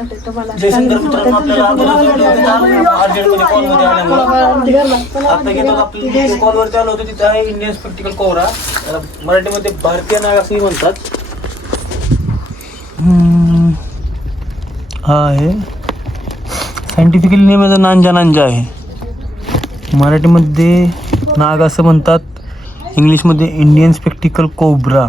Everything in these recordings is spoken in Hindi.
आपल्याला आता घेतात आपली कॉलवरती आलो तिथे आहे इंडियन स्पेक्टिकल कोवरा मराठीमध्ये भारतीय नाग असंही म्हणतात हा आहे सायंटिफिकली नेम याचा नांजा नांजा आहे मराठीमध्ये नाग असं म्हणतात इंग्लिशमध्ये इंडियन स्पेक्टिकल कोब्रा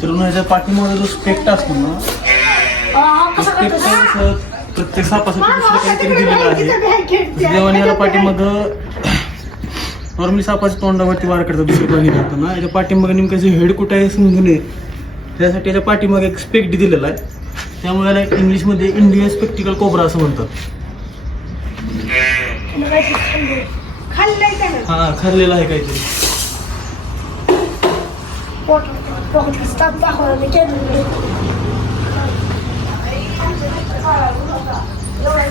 तर ह्याच्या पाठीमध्ये जो स्पेक्ट असतो ना प्रत्येक सापासाठी दुसरं काहीतरी दिलेलं आहे देवाने याला पाठीमध्ये नॉर्मली सापाच्या तोंडावरती वार करतात दुसरे प्राणी करताना याच्या पाठीमागे नेमकं जे हेड कुठं आहे समजून ये त्यासाठी याच्या पाठीमागे एक स्पेक्ट दिलेला आहे त्यामुळे याला इंग्लिशमध्ये इंडिया स्पेक्टिकल कोबरा असं म्हणतात हा खाल्लेला आहे काहीतरी Pakistan sahurda gelindi.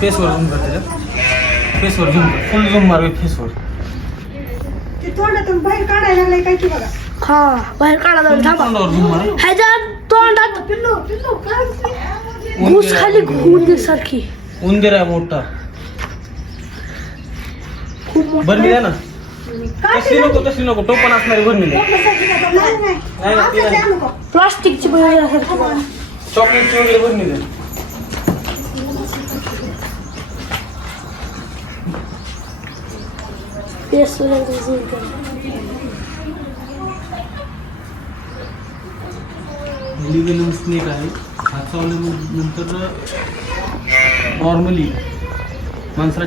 फेसवर फेस करते फेसवर फुल झूम मारवे फेसवर ते तोंडातून बाहेर काढायला लागलाय काय की बघा हा बाहेर काढायला लागला थांबा तोंडावर झूम मार ह्याच्या तोंडात पिल्लो पिल्लू काय घुस खाली घूम सारखी उंदीर आहे मोठा खूप मोठा बंद ना तशी नको तशी नको टोपण असणारी भरणीला नाही नाही, ती नाही प्लास्टिकची बरोबर चॉकलेटची वगैरे स्नेक है हात नॉर्मली माणसाला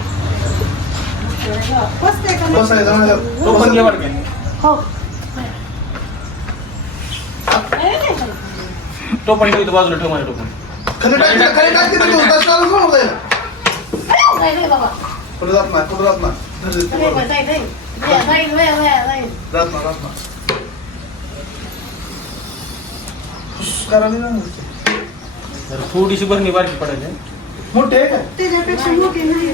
बस आहे जमा बारकी पडायची मोठे आहे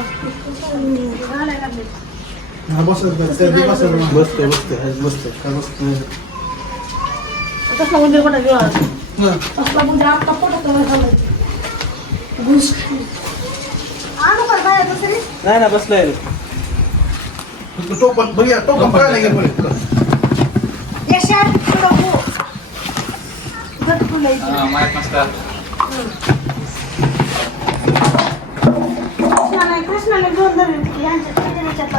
हा बसत बसते बसते बसते काय बसते तसला उद्योग कोणा गेला तसला उद्योग आपला पोटात घुस आणू का काय तसरी नाही ना बसलाय रे तो पण बघिया तो पण पळायला गेला पण यशात पुढं हो गट फुलायची हा माय मस्त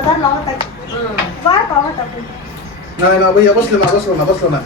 नाही ना भैया बसले